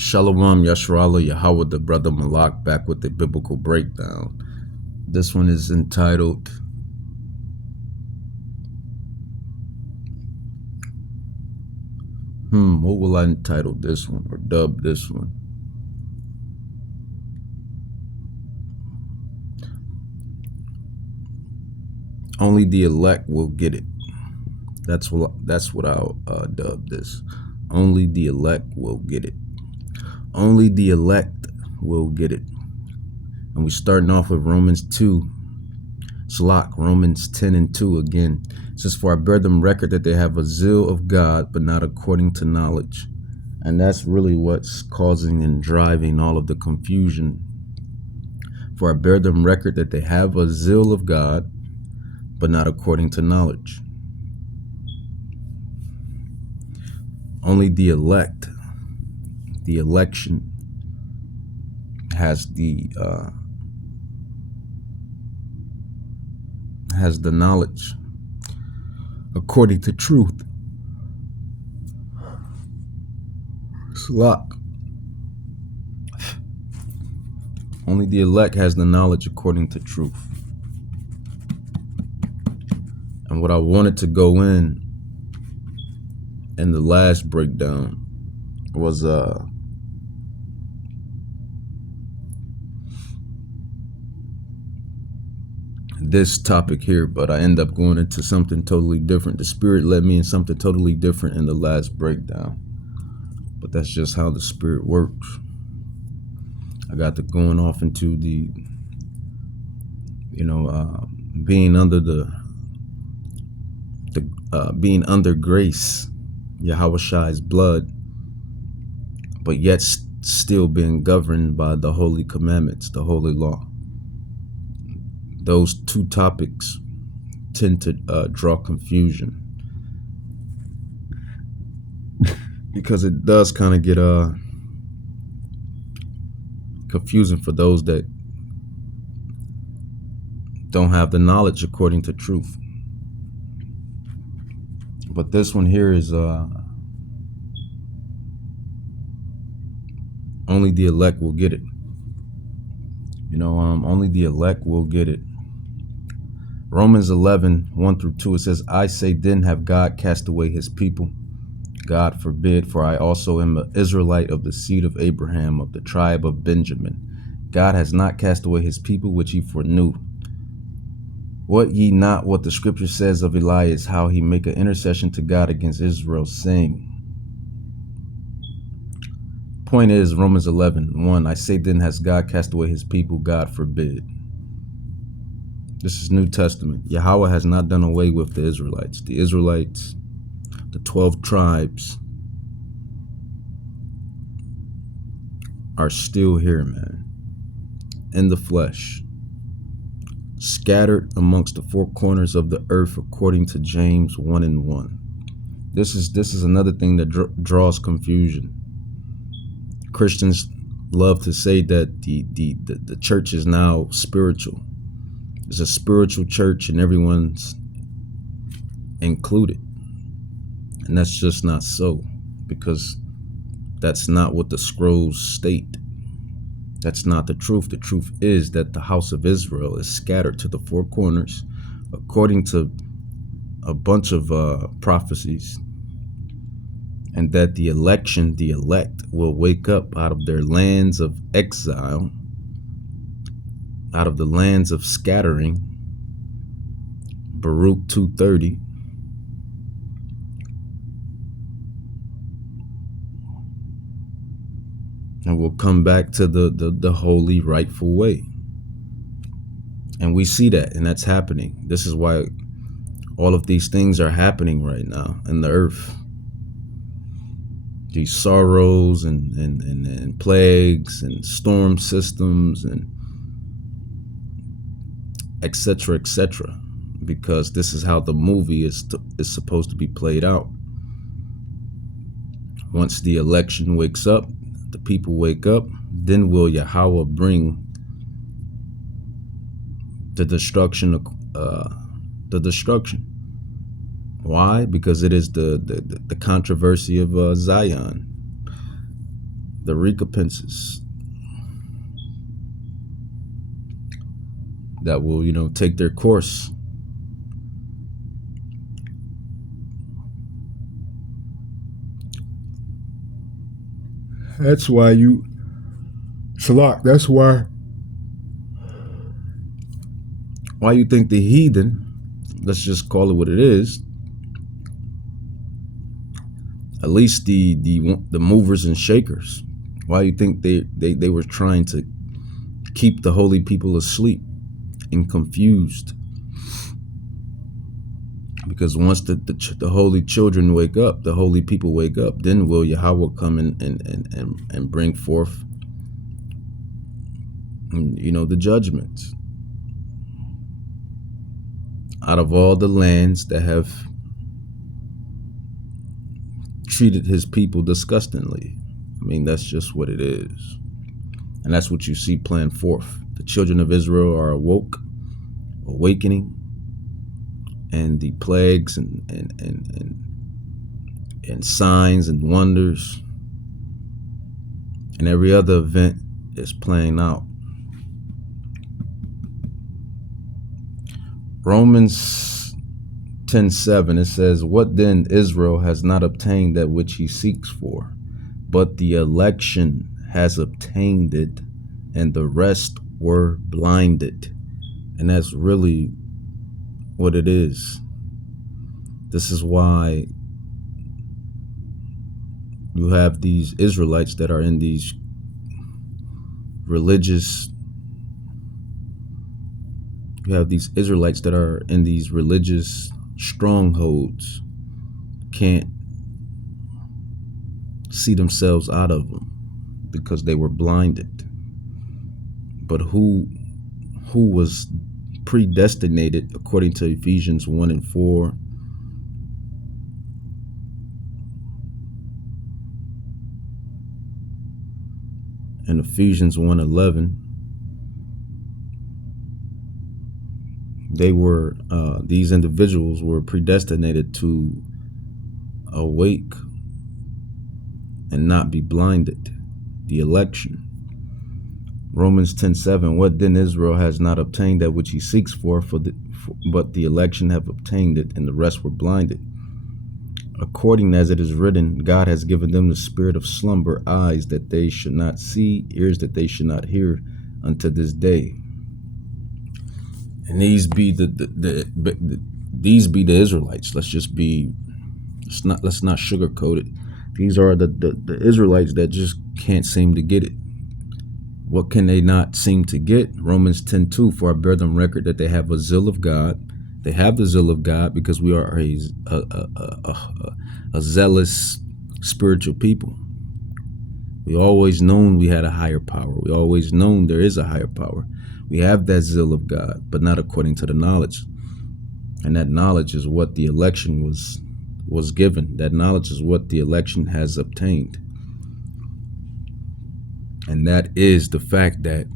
Shalom Yashrala Yahweh, the brother Malak, back with the biblical breakdown. This one is entitled, what will I entitle this one or dub this one? Only the elect will get it. That's what I'll dub this. Only the elect will get it. Only the elect will get it. And we starting off with Romans 2. Shalach, Romans 10 and 2 again. It says, for I bear them record that they have a zeal of God, but not according to knowledge. And that's really what's causing and driving all of the confusion. For I bear them record that they have a zeal of God, but not according to knowledge. Only the elect, the election, has the knowledge according to truth. Shalach. Only the elect has the knowledge according to truth. And what I wanted to go in the last breakdown was this topic here, but I end up going into something totally different. The Spirit led me in something totally different in the last breakdown, but that's just how the Spirit works. I got to going off into the, being under being under grace, Yahweh's blood, but yet still being governed by the holy commandments, the holy law. Those two topics tend to draw confusion because it does kind of get confusing for those that don't have the knowledge according to truth. But this one here is only the elect will get it. Only the elect will get it. Romans 11, 1 through 2, it says, I say then, have God cast away his people? God forbid, for I also am an Israelite of the seed of Abraham, of the tribe of Benjamin. God has not cast away his people, which he foreknew. What ye not what the scripture says of Elias, how he make an intercession to God against Israel, saying. Point is, Romans 11, 1, I say then, has God cast away his people? God forbid. This is New Testament. Yahweh has not done away with the Israelites. The Israelites, the 12 tribes, are still here, man, in the flesh, scattered amongst the four corners of the earth, according to James 1 and 1. This is another thing that draws confusion. Christians love to say that the church is now spiritual. It's a spiritual church and everyone's included. And that's just not so, because that's not what the scrolls state. That's not the truth. The truth is that the house of Israel is scattered to the four corners, according to a bunch of prophecies, and that the elect will wake up out of their lands of exile, out of the lands of scattering, Baruch 2:30, and we'll come back to the holy, rightful way. And we see that, and that's happening. This is why all of these things are happening right now in the earth. These sorrows and plagues and storm systems and etc., because this is how the movie is supposed to be played out. Once the election wakes up, the people wake up, then will Yahweh bring the destruction. Why? Because it is the controversy of Zion. the recompenses that will, take their course. That's why that's why you think the heathen, let's just call it what it is, at least the movers and shakers, why you think they were trying to keep the holy people asleep and confused? Because once the holy children wake up, the holy people wake up, then will Yahweh come and bring forth, the judgments out of all the lands that have treated his people disgustingly. I mean, that's just what it is. And that's what you see playing forth. The children of Israel are awakening, and the plagues and signs and wonders and every other event is playing out. Romans 10:7, it says, "What then? Israel has not obtained that which he seeks for, but the election has obtained it, and the rest were blinded." And that's really what it is. This is why you have these Israelites that are in these religious strongholds, can't see themselves out of them because they were blinded. But who was predestinated according to Ephesians 1:4? And Ephesians 1:11, these individuals were predestinated to awake and not be blinded. The election. Romans 10:7, "What then? Israel has not obtained that which he seeks for, but the election have obtained it, and the rest were blinded. According as it is written, God has given them the spirit of slumber, eyes that they should not see, ears that they should not hear, unto this day." And these be the Israelites. Let's not sugarcoat it. These are the Israelites that just can't seem to get it. What can they not seem to get? Romans 10:2, "For I bear them record that they have a zeal of God." They have the zeal of God because we are a zealous spiritual people. We always known we had a higher power. We always known there is a higher power. We have that zeal of God, but not according to the knowledge. And that knowledge is what the election was given. That knowledge is what the election has obtained. And that is the fact that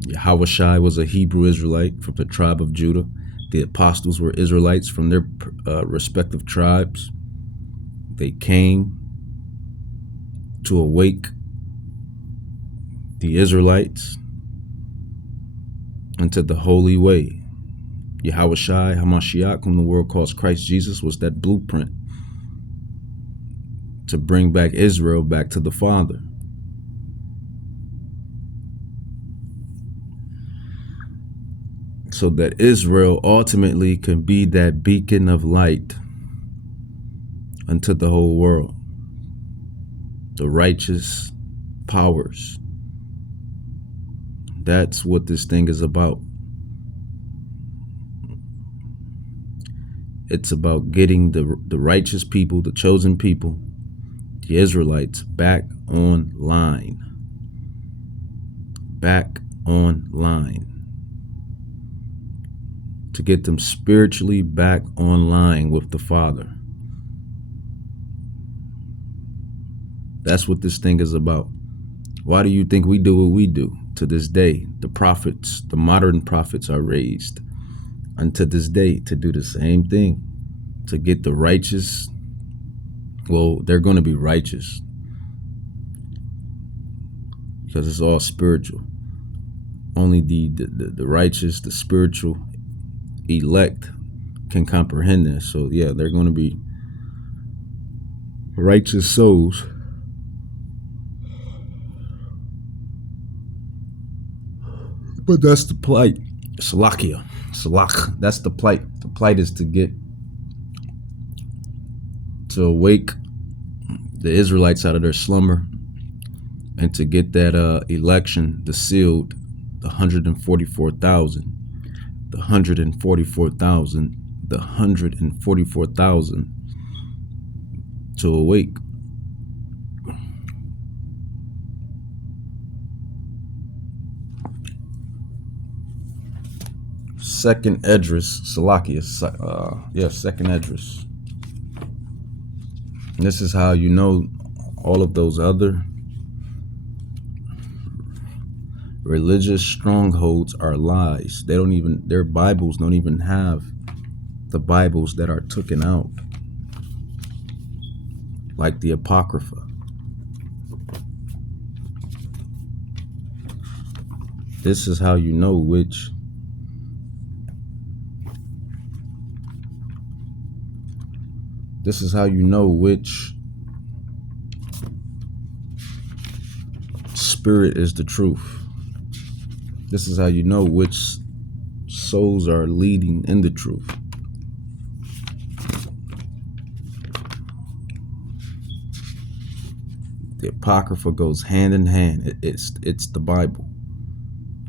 Yahushua was a Hebrew Israelite from the tribe of Judah. The apostles were Israelites from their respective tribes. They came to awake the Israelites into the holy way. Yahushua HaMashiach, whom the world calls Christ Jesus, was that blueprint to bring back Israel back to the Father. So that Israel ultimately can be that beacon of light unto the whole world. The righteous powers. That's what this thing is about. It's about getting the righteous people, the chosen people, the Israelites, back online. Back online. To get them spiritually back online with the Father. That's what this thing is about. Why do you think we do what we do? To this day, the prophets, the modern prophets are raised unto this day to do the same thing, to get the righteous Well, they're going to be righteous because it's all spiritual. Only the righteous, the spiritual elect can comprehend this. So yeah, they're going to be righteous souls. But that's the plight. Salakia. Salak. That's the plight. The plight is to awake the Israelites out of their slumber and to get that election, the sealed, the 144,000, the 144,000, the 144,000 to awake. Second Esdras, Salakia, Second Esdras. This is how you know all of those other religious strongholds are lies. They don't even, their Bibles don't even have the Bibles that are taken out, like the Apocrypha. This is how you know which spirit is the truth. This is how you know which souls are leading in the truth. The Apocrypha goes hand in hand. It's the Bible.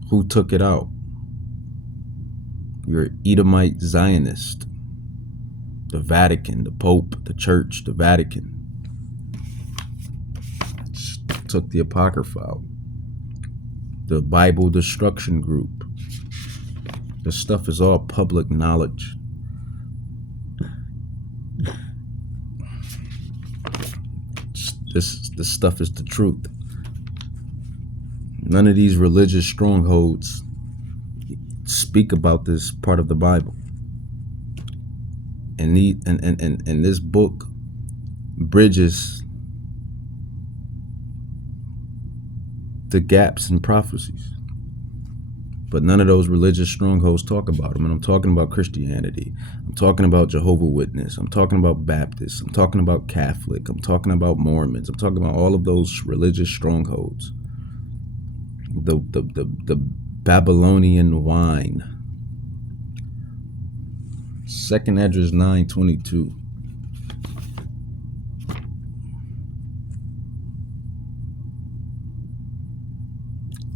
Who took it out? You're Edomite Zionist. The Vatican, the Pope, the Church, the Vatican took the Apocrypha out. The Bible Destruction Group. This stuff is all public knowledge. This stuff is the truth. None of these religious strongholds speak about this part of the Bible. And this book bridges the gaps in prophecies. But none of those religious strongholds talk about them. And I'm talking about Christianity. I'm talking about Jehovah's Witness. I'm talking about Baptists. I'm talking about Catholic. I'm talking about Mormons. I'm talking about all of those religious strongholds. The Babylonian wine. Second Esdras 9:22.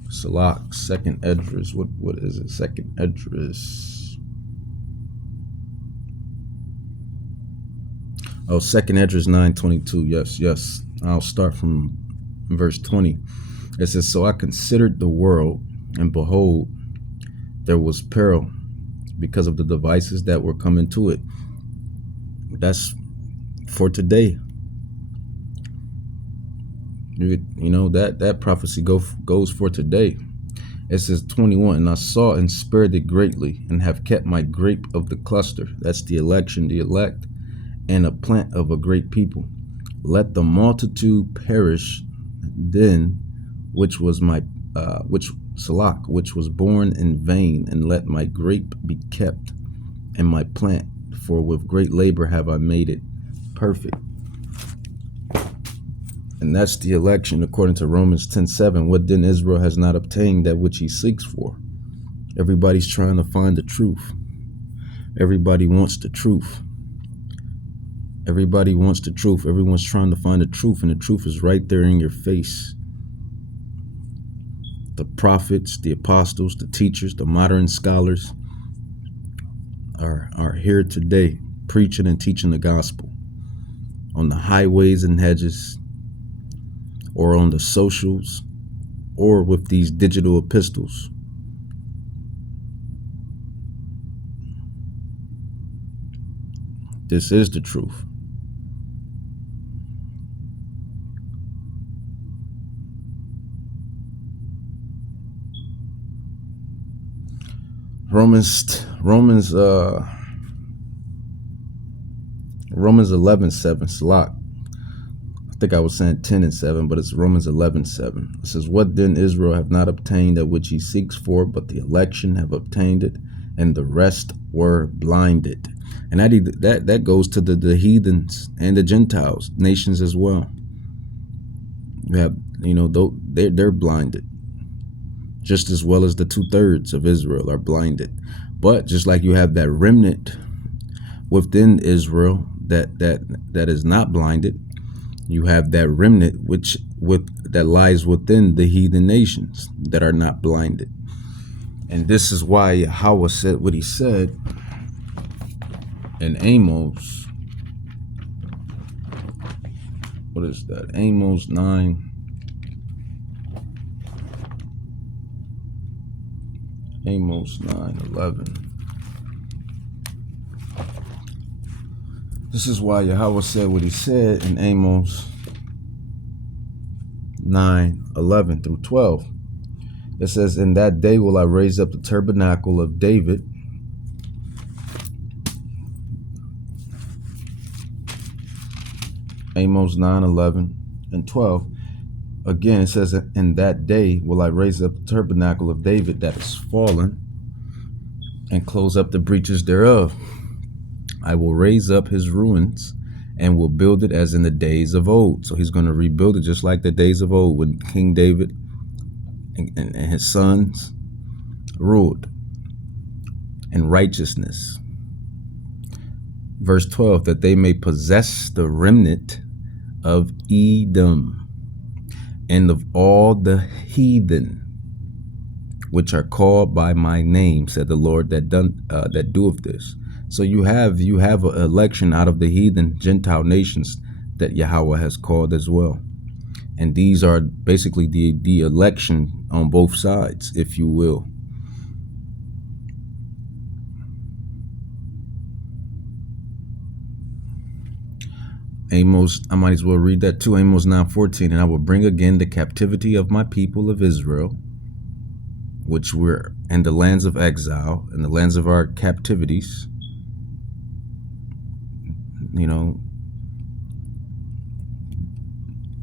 Salak, Second Esdras. What is it? Second Esdras. Oh, Second Esdras 9:22. Yes. I'll start from verse 20. It says, "So I considered the world, and behold, there was peril because of the devices that were coming to it." That's for today. You know, that prophecy goes for today. It says 21, "And I saw and spared it greatly, and have kept my grape of the cluster." That's the election, the elect, "and a plant of a great people. Let the multitude perish then, which was born in vain, and let my grape be kept, and my plant, for with great labor have I made it perfect." And that's the election according to Romans 10:7. "What then Israel has not obtained, that which he seeks for." Everybody's trying to find the truth. Everybody wants the truth. Everybody wants the truth. Everyone's trying to find the truth, and the truth is right there in your face. The prophets, the apostles, the teachers, the modern scholars are here today preaching and teaching the gospel on the highways and hedges, or on the socials, or with these digital epistles. This is the truth. Romans 11:7. Salak. think I was saying 10 and 7, but it's Romans 11:7. It says, "What then Israel have not obtained that which he seeks for, but the election have obtained it, and the rest were blinded." And that goes to the heathens and the Gentiles, nations as well. You have, though they're blinded, just as well as the 2/3 of Israel are blinded. But just like you have that remnant within Israel that is not blinded, you have that remnant that lies within the heathen nations that are not blinded. And this is why Yahweh said what he said in Amos. What is that? Amos 9. Amos 9:11. This is why Yahweh said what he said in Amos 9:11 through 12. It says, "In that day will I raise up the tabernacle of David, Amos 9:11 and 12. Again, it says, "In that day will I raise up the tabernacle of David that is fallen, and close up the breaches thereof. I will raise up his ruins and will build it as in the days of old." So he's going to rebuild it just like the days of old when King David and his sons ruled in righteousness. Verse 12, "that they may possess the remnant of Edom and of all the heathen which are called by my name, said the Lord that doeth this." So you have an election out of the heathen Gentile nations that Yahweh has called as well. And these are basically the election on both sides, if you will. Amos, I might as well read that too. Amos 9:14, "And I will bring again the captivity of my people of Israel, which were in the lands of exile, in the lands of our captivities."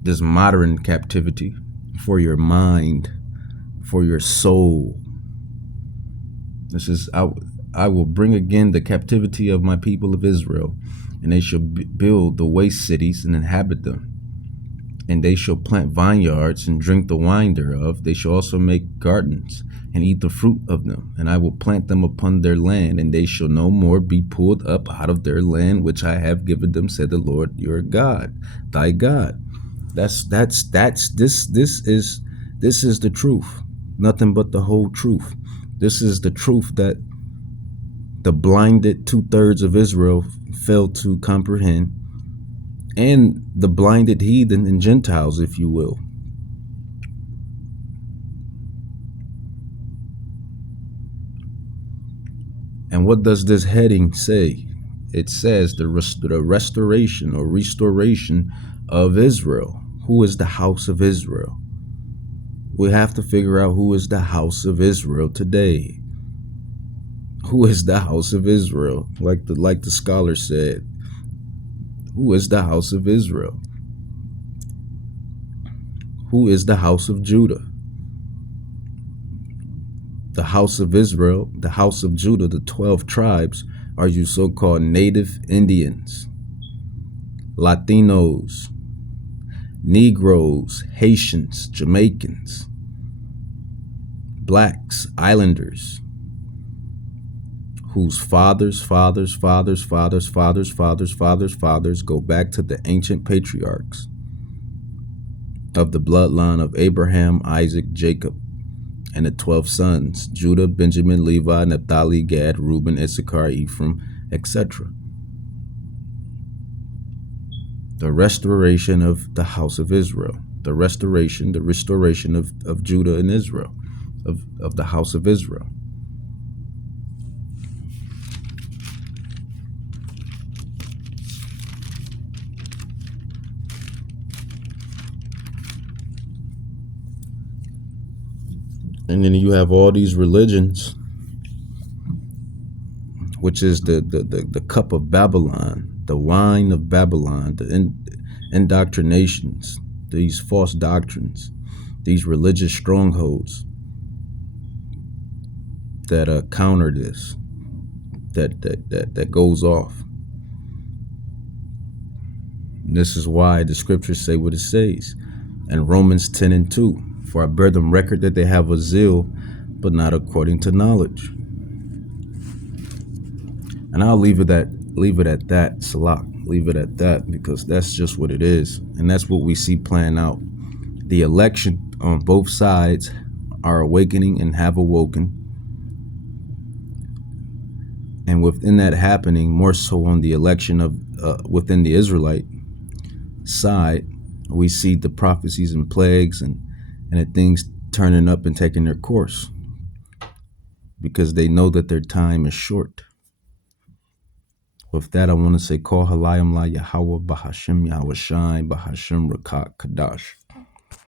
This modern captivity for your mind, for your soul. This is, I will bring again the captivity of my people of Israel, and they shall build the waste cities and inhabit them. And they shall plant vineyards and drink the wine thereof. They shall also make gardens and eat the fruit of them. And I will plant them upon their land, and they shall no more be pulled up out of their land, which I have given them, said the Lord your God, thy God. This is the truth. Nothing but the whole truth. This is the truth that the blinded 2/3 of Israel failed to comprehend, and the blinded heathen and Gentiles, if you will. And what does this heading say? It says the restoration or restoration of Israel. Who is the house of Israel? We have to figure out who is the house of Israel today. Who is the house of Israel? Like the scholar said, who is the house of Israel? Who is the house of Judah? The house of Israel, the house of Judah, the 12 tribes are you so-called native Indians, Latinos, Negroes, Haitians, Jamaicans, blacks, islanders, whose fathers go back to the ancient patriarchs of the bloodline of Abraham, Isaac, Jacob, and the 12 sons, Judah, Benjamin, Levi, Naphtali, Gad, Reuben, Issachar, Ephraim, etc. The restoration of the house of Israel, the restoration of Judah and Israel, of the house of Israel. And then you have all these religions, which is the cup of Babylon, the wine of Babylon, indoctrinations, these false doctrines, these religious strongholds that counter this, that goes off. And this is why the scriptures say what it says in Romans 10:2. For I bear them record that they have a zeal, but not according to knowledge. And I'll leave it at that, Salak. Leave it at that, because that's just what it is. And that's what we see playing out. The election on both sides are awakening and have awoken. And within that happening, more so on the election of within the Israelite side, we see the prophecies and plagues and the things turning up and taking their course, because they know that their time is short. With that, I want to say, Call Halayim La Yahweh Bahashim Yahweh Shai Bahashim Rakat Kadash.